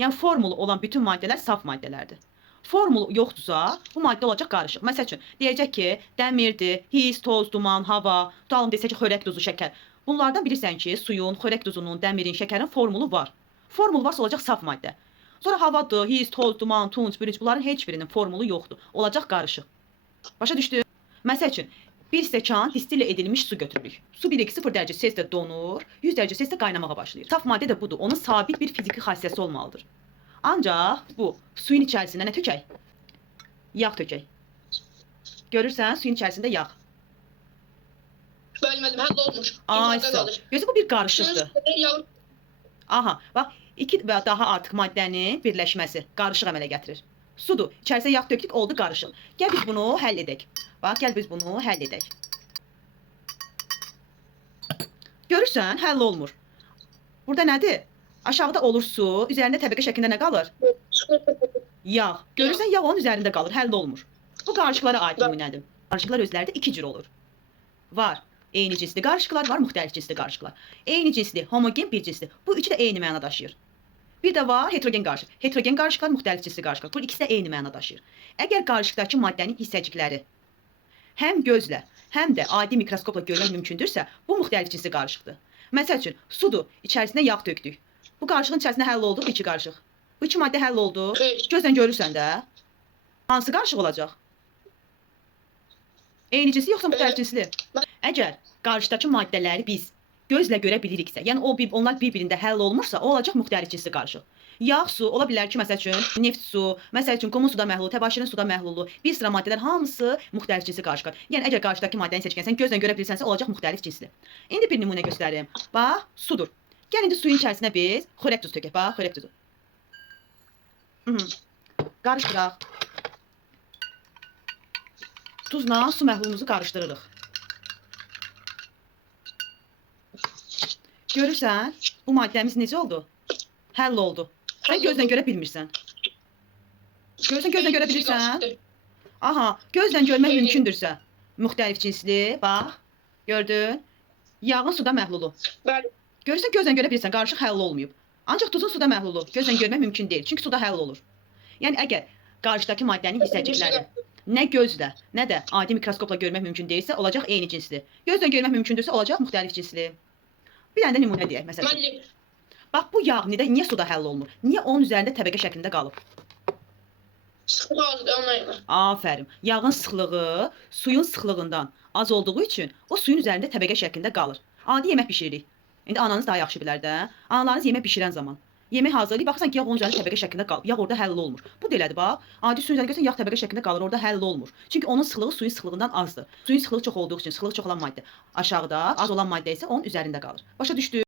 Yəni formulu olan bütün maddələr saf maddələrdir. Formulu yoxdursa, bu maddə olacaq qarışıq. Məsəl üçün, deyəcək ki, dəmirdir, his, toz, duman, hava, tutalım desək ki, xörək duzu, şəkər. Bunlardan bilirsən ki, suyun, xörək duzunun, dəmirin, şəkərin formulu var. Formul varsa olacaq saf maddə. Sonra havadır, his, toz, duman, tunç, bürünc, bunların heç birinin formulu yoxdur. Olacaq qarışıq. Başa düşdün? Məsəl üçün, bir stəkan distillə edilmiş su götürürük. Su 1-2-0 dərəcə Selsidə donur, 100 dərəcə Selsidə qaynamağa başlayır. Saf maddə də budur. Onun sabit bir fiziki xassəsi olmalıdır. Ancaq bu suyun içərisində nə tökək? Yağ tökək. Görürsən, suyun içərisində yağ. Bölmədim, həll olmuş. Ay sağ. Gözü bu bir qarışıqdır. Aha, bax, iki və daha artıq maddənin birləşməsi qarışıq əmələ gətirir. Sudur, içərisinə yağ tökdük, oldu qarışıq. Gəl biz bunu həll edək. Bax, gəl biz bunu həll edək. Görürsən, həll olmur. Burada nədir? Aşağıda olur su, üzərində təbəqə şəklində nə qalır? Yağ. Görürsən, yağ onun üzərində qalır, həll olmur. Bu qarışıqlara aid nümunədir. Qarışıqlar özləri də iki cür olur. Var eyni cinsli qarışıqlar, var müxtəlif cinsli qarışıqlar. Eyni cinsli, homogen bir cinsli. Bu üçü də eyni məna daşıyır. Bir də var heterogen qarışıq. Heterogen qarışıqlar, müxtəlif cinsli qarışıqlar. Bu ikisi də eyni məna daşıyır. Əgər qarışıqdakı maddənin hissəcikləri həm gözlə, həm də adi mikroskopla görmək mümkündürsə, bu müxtəlif cinsli qarışıqdır. Məsəl üçün, sudur, içərisinə yağ tökdük. Bu qarışığın içərisində həll oldu, bu iki qarışıq. Bu iki maddə həll oldu. Gözlə görürsən də. Hansı qarışıq olacaq? Eyni cinsli yoxsa müxtəlif cinsli? Əgər qarşıdakı maddələri biz gözlə görə biliriksə, yəni onlar bir-birində həll olmursa, o olacaq müxtəlif cinsli qarışıq. Yağ, su, ola bilər ki, məsəl üçün, neft su, məsəl üçün, qumun suda məhlulu, təbaşirin suda məhlulu, bir sıra maddələr hamısı müxtəlif cinsli qarışıqlar. Yəni, əgər qarşıdakı maddəni seçkənsən, gözlə görə bilirsənsə, olacaq müxtəlif cinsli. İndi bir nümunə göstərim. Bax, sudur. Gəl indi suyun içərisinə biz xörək duzu tökək. Bax, xörək duzu. Qarışdıraq. Tuzla su məhlulumuzu qarışdırırıq. Görürsən, bu maddəmiz necə oldu? Həll oldu. Sən gözlə görə bilmirsən. Görürsən, gözlə görə bilirsən. Aha, gözlə görmək mümkündürsə. Müxtəlif cinsli, bax, gördün. Yağın suda məhlulu. Görürsən, gözlə görə bilirsən, qarışıq həll olmayıb. Ancaq tuzun suda məhlulu, gözlə görmək mümkün deyil. Çünki suda həll olur. Yəni, əgər qarşıdakı maddənin hissəcikləri nə gözlə, nə də adi mikroskopla görmək mümkün deyilsə, olacaq eyni cinsli. Gözlə görmək mümkündürsə, olacaq müxtəlif cinsli. Bir dənə də nümunə deyək, məsələn. Bax, bu yağ niyə suda həll olmur? Niyə onun üzərində təbəqə şəklində qalıb? Sıxlıq azdır, ona görə. Afərin. Yağın sıxlığı suyun sıxlığından az olduğu üçün o suyun üzərində təbəqə şəklində qalır. Adi yemək bişiririk. İndi ananız daha yaxşı bilər də. Analarınız yemək bişirən zaman yemək hazırlayıb, baxırsan ki, yağ onun üzərində təbəqə şəklində qalır. Yağ orada həll olmur. Bu da elədir, bax. Adi suyun üzərində görsən, yağ təbəqə şəklində qalır, orada həll olmur. Çünki onun sıxlığı suyun sıxlığından azdır. Suyun sıxlığı çox olduğu üçün, sıxlığı çox olan maddə aşağıda, az olan maddə isə onun üzərində qalır. Başa düşdün?